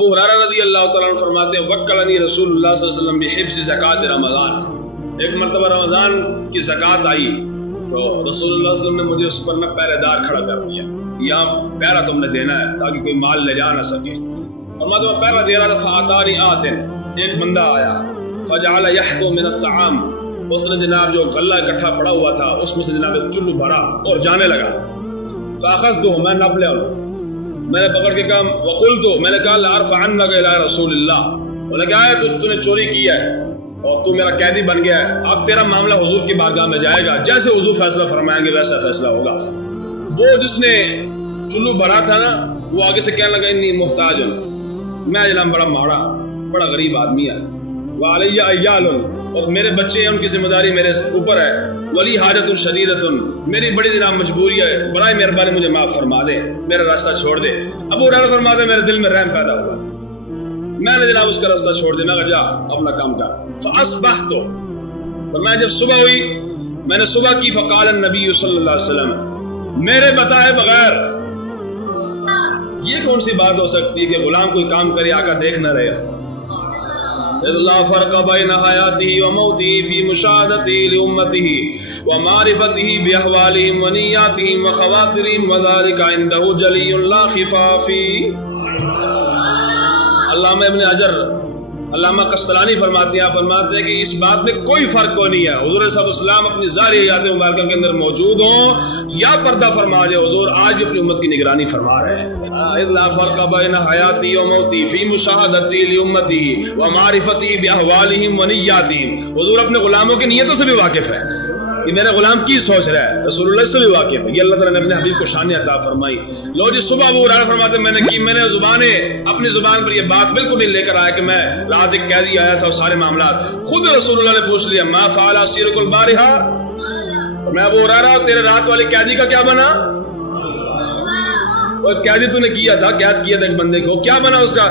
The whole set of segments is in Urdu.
ابو ہریرہ رضی اللہ تعالیٰ عنہ فرماتے ہیں وکلنی رسول اللہ صلی اللہ علیہ وسلم بحفظ زکوٰۃ رمضان، ایک مرتبہ رمضان کی زکوٰۃ آئی تو رسول اللہ صلی اللہ علیہ وسلم نے مجھے اس پر نہ پہرے دار کھڑا کر دیا، یہاں پہرا تم نے دینا ہے تاکہ کوئی مال لے جا نہ سکے۔ اور میں تمہیں پہرا دے رہا تھا، فاتانی آتن، ایک بندہ آیا، فجعل یحثو من الطعام، اس نے جناب جو غلہ اکٹھا پڑا ہوا تھا اس میں سے جناب ایک چلو بھرا اور جانے لگا، فاخذتہ، میں نپ لیا، میں نے پکڑ کے کہا، وقلت، میں نے کہا لارفعنک الی رسول اللہ، انہوں نے کہا ہے تو نے چوری کیا ہے اور تو میرا قیدی بن گیا ہے، اب تیرا معاملہ حضور کی بارگاہ میں جائے گا، جیسے حضور فیصلہ فرمائیں گے ویسا فیصلہ ہوگا۔ وہ جس نے چلو بھرا تھا نا وہ آگے سے کہنے لگا انی محتاج ہوں، میں جناب بڑا ماڑا بڑا غریب آدمی ہے، وعلی عیال، اور میرے بچے ہیں ان کی ذمہ داری میرے اوپر ہے، ولی حاجت شدیدۃ، میری بڑی جناب مجبوری ہے، برائے مہربانی مجھے معاف فرما دے، میرا راستہ چھوڑ دے۔ ابو ہریرہ فرماتے ہیں میرے دل میں رحم پیدا ہوا، میں نے جناب اس کا راستہ چھوڑ دیا، میں کہا جا اپنا کام کر۔ فاصبحت، تو میں جب صبح ہوئی میں نے صبح کی، فقال النبی صلی اللہ علیہ وسلم، میرے بتائے بغیر یہ کون سی بات ہو سکتی ہے کہ غلام کوئی کام کرے آقا دیکھ نہ رہے؟ لا فرق بین حیاتہ و موتہ فی مشاہدتہ لامتہ ومعرفتہ باحوالہم ونیاتہم وخواطرہم وذلک عندہ جلی لا خفا فیہ۔ علامہ ابن حجر علامہ قسطلانی فرماتے ہیں کہ اس بات میں کوئی فرق کو نہیں ہے، حضور صلی اللہ علیہ وسلم اپنی ظاہری حیات مبارکہ کے اندر موجود ہوں یا پردہ فرما جائے، حضور آج بھی اپنی امت کی نگرانی فرما رہے ہیں۔ لا فرق بین حیاتی و موتی فی مشاہدتی لامتی و معرفتی باحوالہم و نیاتہم، حضور اپنے غلاموں کی نیتوں سے بھی واقف ہے کہ میرا غلام کی سوچ رہا ہے، رسول اللہ سے بھی واقف ہے، یہ اللہ تعالیٰ نے اپنے حبیب کو شان عطا فرمائی۔ لو جی صبح ابو ہریرہ فرماتے ہیں میں نے اپنی زبان پر یہ بات بالکل نہیں لے کر آیا کہ میں رات ایک قیدی آیا تھا اور سارے معاملات، خود رسول اللہ نے پوچھ لیا ما فعل اسیرک البارحہ، میں ابو ہریرہ تیرے رات والے قیدی کا کیا بنا؟ وہ قیدی تو نے کیا تھا، قید کیا تھا ایک بندے کو، کیا بنا اس کا؟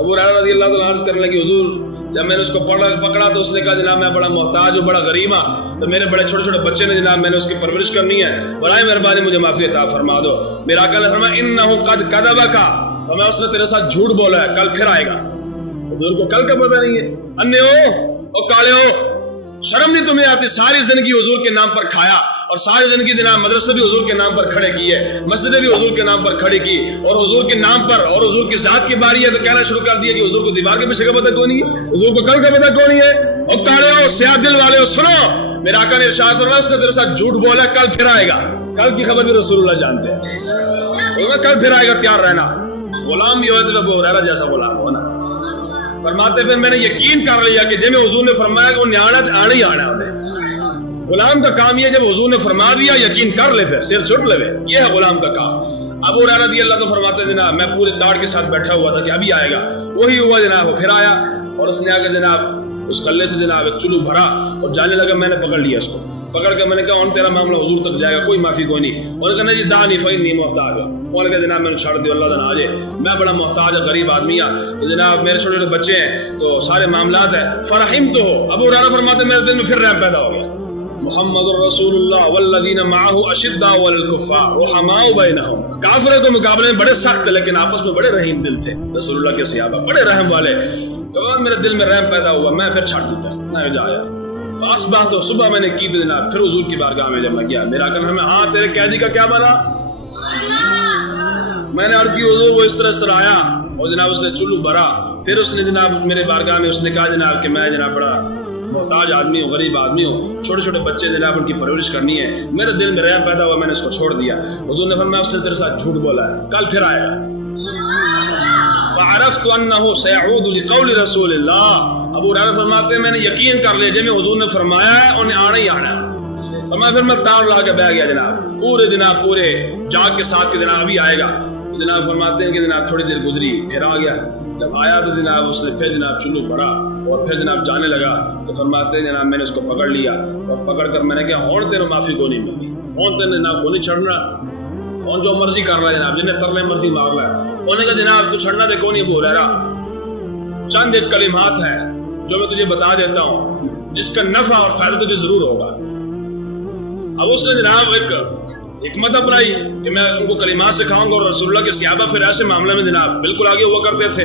ابو ہریرہ رضی اللہ تعالیٰ عنہ کرنے لگے حضور جب میں نے اس کو پکڑا تو اس نے کہا جناب میں بڑا محتاج ہوں، بڑا غریب ہوں، تو میرے بڑے چھوٹے چھوٹے بچے نے جناب میں نے اس کی پرورش کرنی ہے، برائے مہربانی مجھے معافی عطا فرما دو۔ میرا آقا نے فرمایا انہ قد کذبک، فرمایا اس نے تیرے ساتھ جھوٹ بولا ہے، کل پھر آئے گا۔ حضور کو کل کا پتہ نہیں ہے، انے ہو اور کالے ہو، شرم نہیں تمہیں آتی؟ ساری زندگی حضور کے نام پر کھایا اور ساری زندگی جناب مدرسے بھی حضور کے نام پر کھڑے کیے، مسجدیں بھی حضور کے نام پر کھڑی کی، اور حضور کے نام پر اور حضور کی ذات کی باری ہے تو کہنا شروع کر دیا کہ حضور کو دیوار کے پیچھے کا پتہ کون نہیں ہے، حضور کو کل کا پتہ کون نہیں ہے۔ اور کالے ہو سیاہ دل والے ہو، سنو میرا آقا نے ارشاد فرمایا اس نے تیرے ساتھ جھوٹ بولا، کل پھر آئے گا، کل کی خبر بھی رسول اللہ جانتے ہیں، کل پھر آئے گا، تیار رہنا۔ غلام بھی ہوئے تو ابو ہریرہ جیسا غلام ہو نا۔ فرماتے پھر میں نے یقین کر لیا کہ جنہیں حضور نے فرمایا کہ انہیں آنا ہی آنا ہے، غلام کا کام یہ جب حضور نے فرما دیا یقین کر لے، پھر سر چھوٹ لے، یہ ہے غلام کا کام۔ ابو ہریرہ رضی اللہ عنہ فرماتے ہیں جناب میں پورے تاڑ کے ساتھ بیٹھا ہوا تھا کہ ابھی آئے گا، وہی ہوا جناب، وہ پھر آیا اور اس نے آ کے جناب اس کلے سے جناب ایک چلو بھرا اور جانے لگا، میں نے پکڑ لیا اس کو، پکڑ کے میں نے کہا تیرا معاملہ حضور تک جائے گا، کوئی معافی کوئی نہیں۔ انہوں نے کہا جی دانی فینی محتاج ہو، انہوں نے کہا جناب میں نے چھوڑ دیا، اللہ تعالیٰ آ جائے، میں بڑا محتاج غریب آدمی ہوں، تو جناب میرے چھوٹے چھوٹے بچے ہیں تو سارے معاملات ہیں، فرحمت ہو۔ ابو ہریرہ فرماتے میرے دل میں پھر رحم پیدا ہو گیا، محمد رسول اللہ والذین معہ اشداء علی الکفار رحماء بینہم، کافروں کے مقابلے میں بڑے سخت لیکن آپس میں بڑے رحیم دل تھے رسول اللہ کے صحابہ، بڑے رحم والے۔ تو میرے دل میں رحم پیدا ہوا، میں پھر چھاٹ دیتا، میں جایا فاصبحت، تو صبح میں نے کی تو جناب پھر حضور کی بارگاہ میں جب میں گیا، میرا آقا ہمیں ہاں تیرے قیدی کا کیا بنا؟ میں نے عرض کی حضور وہ اس طرح آیا اور جناب اس نے چلو بھرا، پھر اس نے جناب میرے بارگاہ میں اس نے کہا جناب کہ میں جناب بڑا محتاج آدمی ہوں، غریب آدمی ہوں، چھوٹے چھوٹے بچے جناب ان کی پرورش کرنی ہے، میرے دل میں رحم پیدا ہوا، میں نے اس کو چھوڑ دیا۔ حضور نے فرمایا اس نے تیرے ساتھ جھوٹ بولا ہے، کل پھر آئے گا۔ فعرفت انه سيعود لقول رسول اللہ، ابو ہریرہ فرماتے ہیں میں نے یقین کر لیا جب میں حضور نے فرمایا ہے انہیں آنا ہی آنا ہے، اور پھر میں تار لا کے بیٹھ گیا جناب، پورے جاگ کے ساتھ کہ جناب ابھی آئے گا۔ جناب فرماتے ہیں کہ جناب تھوڑی دیر گزری پھر آ گیا، جب آیا تو جناب اس نے پھر جناب چلو بھرا اور پھر جناب جانے لگا، تو فرماتے ہیں جناب میں نے اس کو پکڑ لیا اور پکڑ کر میں نے کہا ہون تیرے معافی کو نہیں ملتی، ہون تیرے جناب کو نہیں چھڑنا، ہون جو مرضی کر رہا ہے جناب، جنہیں ترنے مرضی مار رہا ہے، انہوں نے کہا جناب تو چھڑنا دے کون نہیں ابو ہریرہ، چند ایک کلمات ہیں جو میں تجھے بتا دیتا ہوں جس کا نفع اور فائدہ تجھے ضرور ہوگا۔ اب اس نے جناب ایک حکمت اپنائی کہ میں ان کو کلمات سکھاؤں گا، اور رسول اللہ کے صحابہ پھر ایسے معاملے میں جناب بالکل آگے ہوا کرتے تھے۔